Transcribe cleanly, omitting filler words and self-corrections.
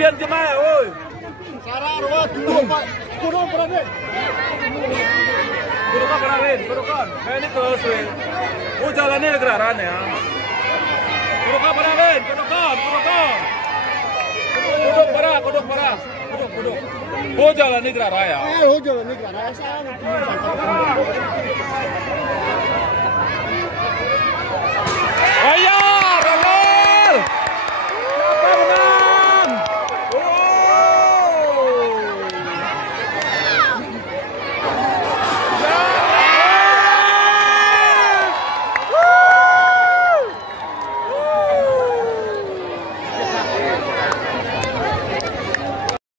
pian di mana, woi? Sarah arwah dulu Pak. Kurang berani. Kurukan berani, kurukan. Ini terus, woi. Oh jalannya negara ya. Kurukan berani, kurukan. Kuduk parah. Kuduk. Oh jalan negara ya. Oh jalan negara Ayah.